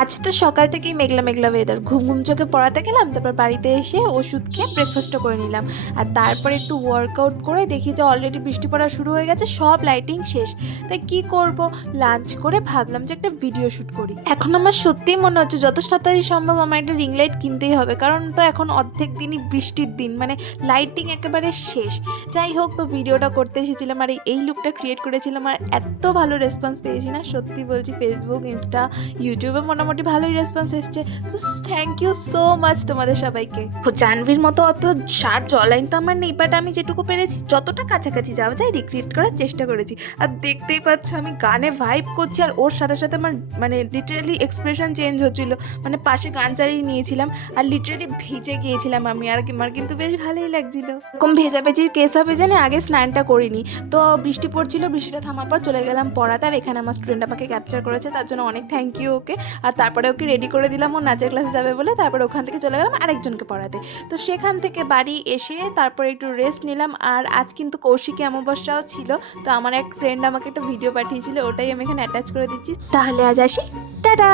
আজ তো সকাল থেকেই মেঘলা মেঘলা ওয়েদার, ঘুম ঘুম চোখে পড়াতে গেলাম, তারপর বাড়িতে এসে ওষুধ খেয়ে ব্রেকফাস্টও করে নিলাম। আর তারপর একটু ওয়ার্কআউট করে দেখি যে অলরেডি বৃষ্টি পড়া শুরু হয়ে গেছে, সব লাইটিং শেষ। তাই কি করব, লাঞ্চ করে ভাবলাম যে একটা ভিডিও শ্যুট করি। এখন আমার সত্যিই মনে হচ্ছে যত তাড়াতাড়ি সম্ভব আমার একটা রিং লাইট কিনতেই হবে, কারণ তো এখন অর্ধেক দিনই বৃষ্টির দিন, মানে লাইটিং একেবারে শেষ। যাই হোক, তো ভিডিওটা করতে এসেছিলাম আর এই লুকটা ক্রিয়েট করেছিলাম, আর এত ভালো রেসপন্স পেয়েছি না, সত্যি বলছি। ফেসবুক, ইনস্টা, ইউটিউবে মোটামুটি ভালোই রেসপন্স এসছে। তো থ্যাংক ইউ সো মাচ তোমাদের সবাইকে। জাহ্নবীর মতো অত শার্ট জলাইন তো আমার নেই, বাট আমি যেটুকু পেরেছি যতটা কাছাকাছি যাওয়া যায় রিক্রিয়েট করার চেষ্টা করেছি। আর দেখতেই পাচ্ছ আমি গানে ভাইব করছি, আর ওর সাথে সাথে আমার মানে লিটারালি এক্সপ্রেশন চেঞ্জ হচ্ছিল। মানে পাশে গান চালিয়ে নিয়েছিলাম আর লিটারালি ভিজে গিয়েছিলাম আমি, আর আমার কিন্তু বেশ ভালোই লাগছিল। এরকম ভেজা ভেজির কেস হবে জেনে আগে স্নানটা করিনি। তো বৃষ্টি পড়ছিল, বৃষ্টিটা থামার পর চলে গেলাম পড়াতে, আর এখানে আমার স্টুডেন্ট আমাকে ক্যাপচার করেছে, তার জন্য অনেক থ্যাংক ইউ ওকে। আর তারপরে ওকে রেডি করে দিলাম ও নাচের ক্লাসে যাবে বলে, তারপরে ওখান থেকে চলে গেলাম আরেকজনকে পড়াতে। তো সেখান থেকে বাড়ি এসে তারপরে একটু রেস্ট নিলাম। আর আজ কিন্তু কৌশিকী অমাবস্যাও ছিল, তো আমার এক ফ্রেন্ড আমাকে একটা ভিডিও পাঠিয়েছিল, ওটাই আমি এখানে অ্যাটাচ করে দিচ্ছি। তাহলে আজ আসি, টাটা।